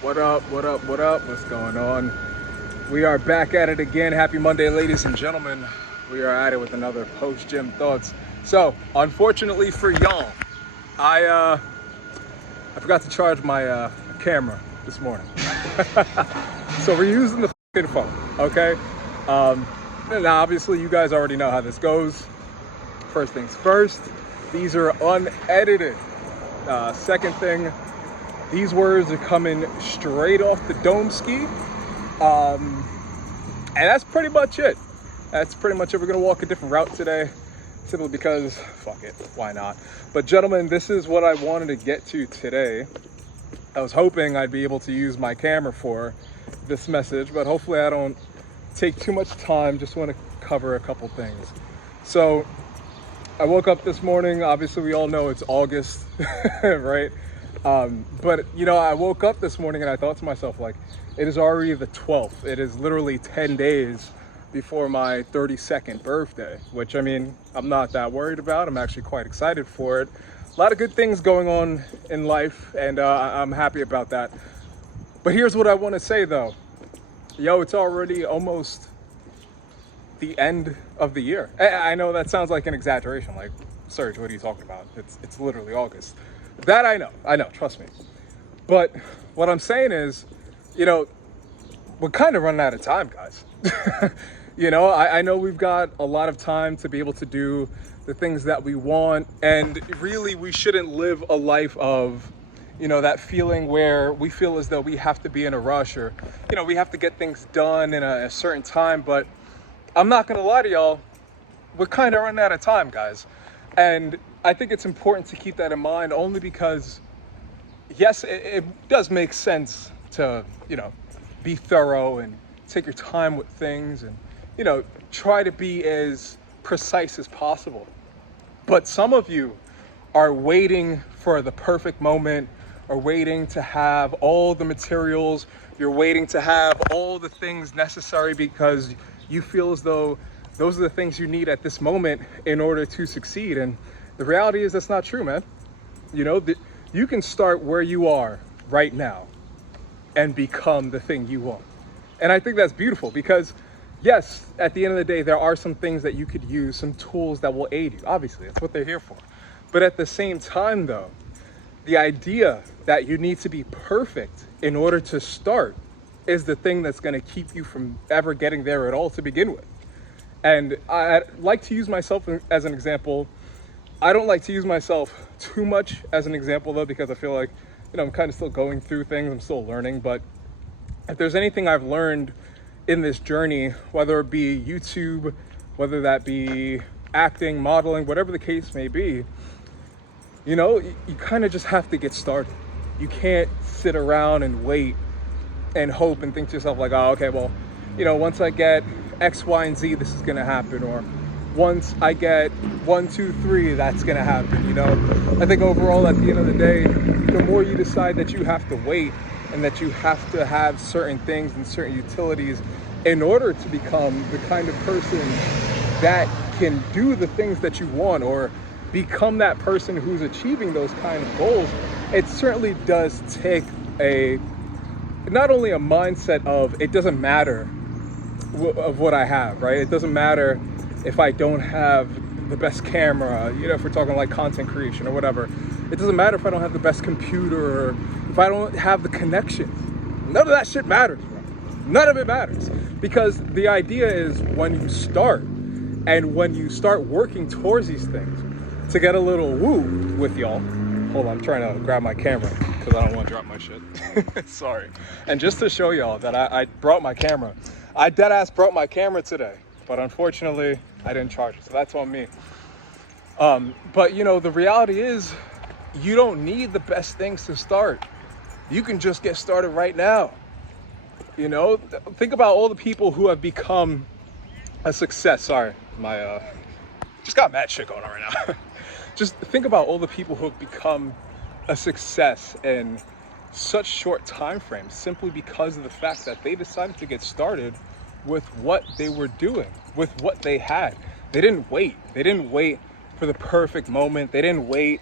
What up, what up, what up? What's going on? We are back at it again. Happy Monday, ladies and gentlemen. We are at it with another post-gym thoughts. So, unfortunately for y'all, I forgot to charge my camera this morning. So we're using the f***ing phone, okay? Now, obviously, you guys already know how this goes. First things first, these are unedited. Second thing, these words are coming straight off the dome ski. And that's pretty much it. That's pretty much it. We're gonna walk a different route today, simply because, fuck it, why not? But gentlemen, this is what I wanted to get to today. I was hoping I'd be able to use my camera for this message, but hopefully I don't take too much time. Just want to cover a couple things. So I woke up this morning. Obviously, we all know it's August, right? But you know, I woke up this morning and I thought to myself, like, it is already the 12th. It is literally 10 days before my 32nd birthday, which, I mean, I'm not that worried about. I'm actually quite excited for it. A lot of good things going on in life, and I'm happy about that. But here's what I want to say, though. Yo, it's already almost the end of the year. I know that sounds like an exaggeration. Like, Serge, what are you talking about? It's literally August. That I know, trust me. But what I'm saying is, you know, we're kind of running out of time, guys. You know, I know we've got a lot of time to be able to do the things that we want. And really, we shouldn't live a life of, you know, that feeling where we feel as though we have to be in a rush, or, you know, we have to get things done in a certain time. But I'm not going to lie to y'all, we're kind of running out of time, guys. And I think it's important to keep that in mind, only because, yes, it does make sense to, you know, be thorough and take your time with things and, you know, try to be as precise as possible. But some of you are waiting for the perfect moment, or waiting to have all the materials. You're waiting to have all the things necessary because you feel as though those are the things you need at this moment in order to succeed. And the reality is that's not true, man. You know, you can start where you are right now and become the thing you want. And I think that's beautiful because, yes, at the end of the day, there are some things that you could use, some tools that will aid you. Obviously, that's what they're here for. But at the same time, though, the idea that you need to be perfect in order to start is the thing that's going to keep you from ever getting there at all to begin with. And I like to use myself as an example. I don't like to use myself too much as an example, though, because I feel like, you know, I'm kind of still going through things. I'm still learning. But if there's anything I've learned in this journey, whether it be YouTube, whether that be acting, modeling, whatever the case may be, you know, you kind of just have to get started. You can't sit around and wait and hope and think to yourself like, oh, okay, well, you know, once I get X, Y, and Z, this is going to happen. Or once I get 1, 2, 3, that's going to happen. You know, I think overall, at the end of the day, the more you decide that you have to wait and that you have to have certain things and certain utilities in order to become the kind of person that can do the things that you want, or become that person who's achieving those kind of goals, it certainly does take not only a mindset of it doesn't matter of what I have, right? It doesn't matter if I don't have the best camera, you know, if we're talking like content creation or whatever. It doesn't matter if I don't have the best computer, or if I don't have the connections. None of that shit matters, bro. None of it matters. Because the idea is when you start, and when you start working towards these things, to get a little woo with y'all. Hold on, I'm trying to grab my camera because I don't want to drop my shit. Sorry. And just to show y'all that I brought my camera. I deadass brought my camera today, but unfortunately I didn't charge it, so that's on me. But you know, the reality is you don't need the best things to start. You can just get started right now. You know, think about all the people who have become a success. Sorry, my just got mad shit going on right now. Just think about all the people who have become a success in such short time frames, simply because of the fact that they decided to get started with what they were doing, with what they had. They didn't wait. They didn't wait for the perfect moment. They didn't wait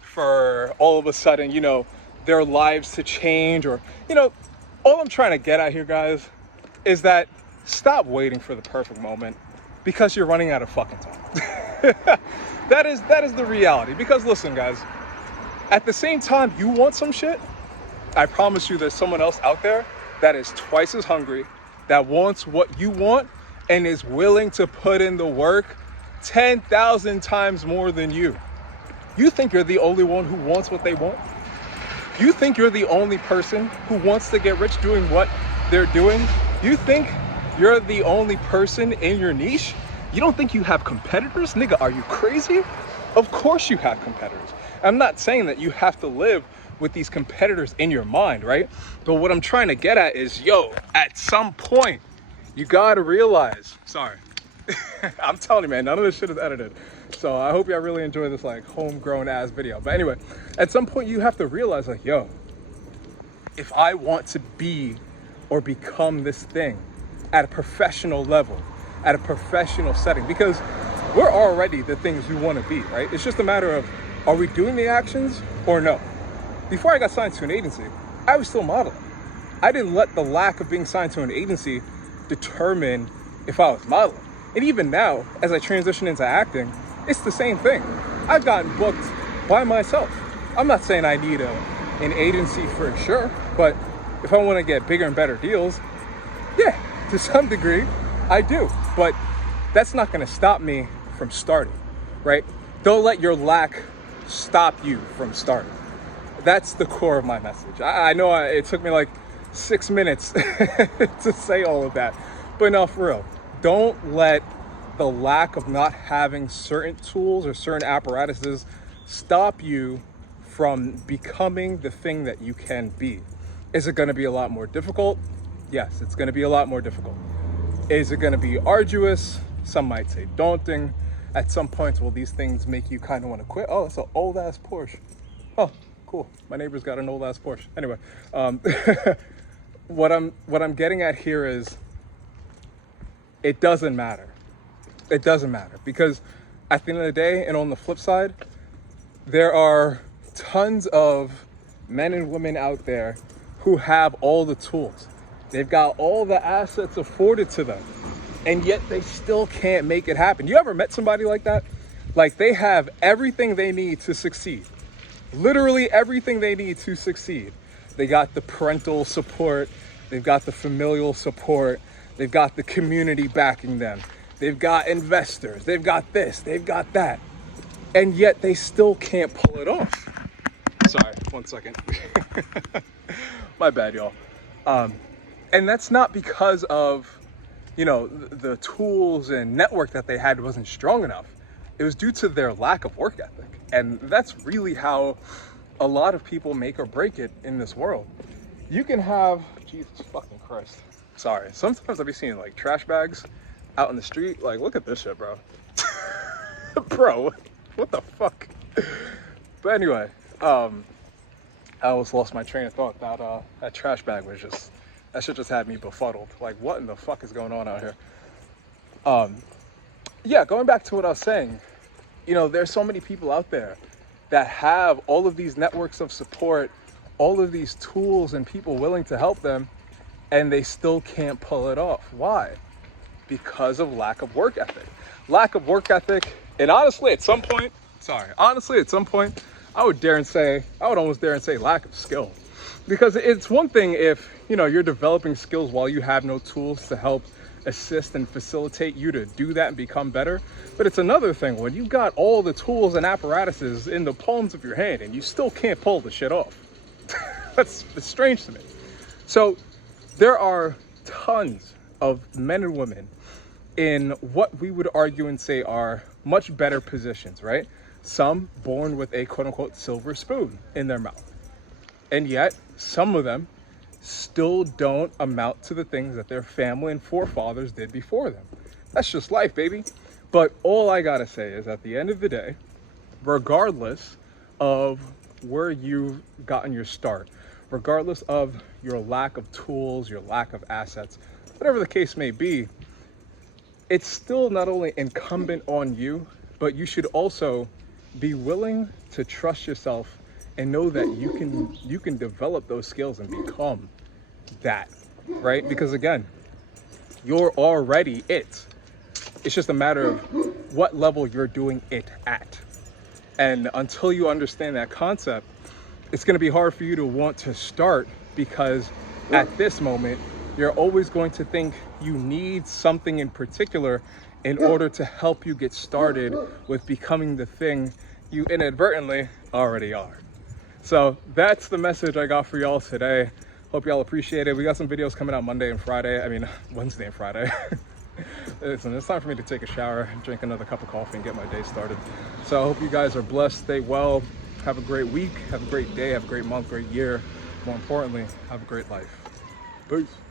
for all of a sudden, you know, their lives to change, or, all I'm trying to get at here, guys, is that stop waiting for the perfect moment because you're running out of fucking time. That is the reality. Because listen, guys, at the same time you want some shit, I promise you there's someone else out there that is twice as hungry, that wants what you want, and is willing to put in the work 10,000 times more than you. You think you're the only one who wants what they want? You think you're the only person who wants to get rich doing what they're doing? You think you're the only person in your niche? You don't think you have competitors? Nigga, are you crazy? Of course you have competitors. I'm not saying that you have to live with these competitors in your mind, right? But what I'm trying to get at is, at some point, you gotta realize, sorry, I'm telling you, man, none of this shit is edited. So I hope y'all really enjoy this like homegrown ass video. But anyway, at some point you have to realize like, if I want to be or become this thing at a professional level, at a professional setting, because we're already the things we want to be, right? It's just a matter of, are we doing the actions or no? Before I got signed to an agency, I was still modeling. I didn't let the lack of being signed to an agency determine if I was modeling. And even now, as I transition into acting, it's the same thing. I've gotten booked by myself. I'm not saying I need an agency for sure, but if I want to get bigger and better deals, yeah, to some degree, I do. But that's not going to stop me from starting, right? Don't let your lack stop you from starting. That's the core of my message. I know it took me like 6 minutes to say all of that, but no, for real, don't let the lack of not having certain tools or certain apparatuses stop you from becoming the thing that you can be. Is it going to be a lot more difficult? Yes, it's going to be a lot more difficult. Is it going to be arduous? Some might say daunting. At some points, will these things make you kind of want to quit? Oh, it's an old ass Porsche. Oh, cool. My neighbor's got an old ass Porsche. Anyway, what I'm getting at here is, it doesn't matter. It doesn't matter, because at the end of the day, and on the flip side, there are tons of men and women out there who have all the tools. They've got all the assets afforded to them, and yet they still can't make it happen. You ever met somebody like that? Like, they have everything they need to succeed. Literally everything they need to succeed. They got the parental support. They've got the familial support. They've got the community backing them. They've got investors. They've got this. They've got that. And yet they still can't pull it off. Sorry, 1 second. My bad, y'all. And that's not because of, the tools and network that they had wasn't strong enough. It was due to their lack of work ethic. And that's really how a lot of people make or break it in this world. You can have, Jesus fucking Christ. Sorry. Sometimes I'll be seeing like trash bags out in the street. Like, look at this shit, bro. Bro, what the fuck? But anyway, I almost lost my train of thought. That trash bag was just, that shit just had me befuddled. Like, what in the fuck is going on out here? Yeah, going back to what I was saying, there's so many people out there that have all of these networks of support, all of these tools and people willing to help them, and they still can't pull it off. Why? Because of lack of work ethic. Lack of work ethic, and honestly, at some point, I would almost dare and say lack of skill. Because it's one thing if, you're developing skills while you have no tools to help assist and facilitate you to do that and become better. But it's another thing when you've got all the tools and apparatuses in the palms of your hand and you still can't pull the shit off. It's strange to me. So there are tons of men and women in what we would argue and say are much better positions, right? Some born with a quote unquote silver spoon in their mouth. And yet some of them still don't amount to the things that their family and forefathers did before them. That's just life, baby. But all I gotta say is, at the end of the day, regardless of where you've gotten your start, regardless of your lack of tools, your lack of assets, whatever the case may be, it's still not only incumbent on you, but you should also be willing to trust yourself and know that you can develop those skills and become that, right? Because again, you're already it. It's just a matter of what level you're doing it at. And until you understand that concept, it's going to be hard for you to want to start, because at this moment, you're always going to think you need something in particular in order to help you get started with becoming the thing you inadvertently already are. So that's the message I got for y'all today. Hope y'all appreciate it. We got some videos coming out Monday and Friday. I mean, Wednesday and Friday. Listen, it's time for me to take a shower, drink another cup of coffee, and get my day started. So I hope you guys are blessed, stay well, have a great week, have a great day, have a great month, great year. More importantly, have a great life. Peace.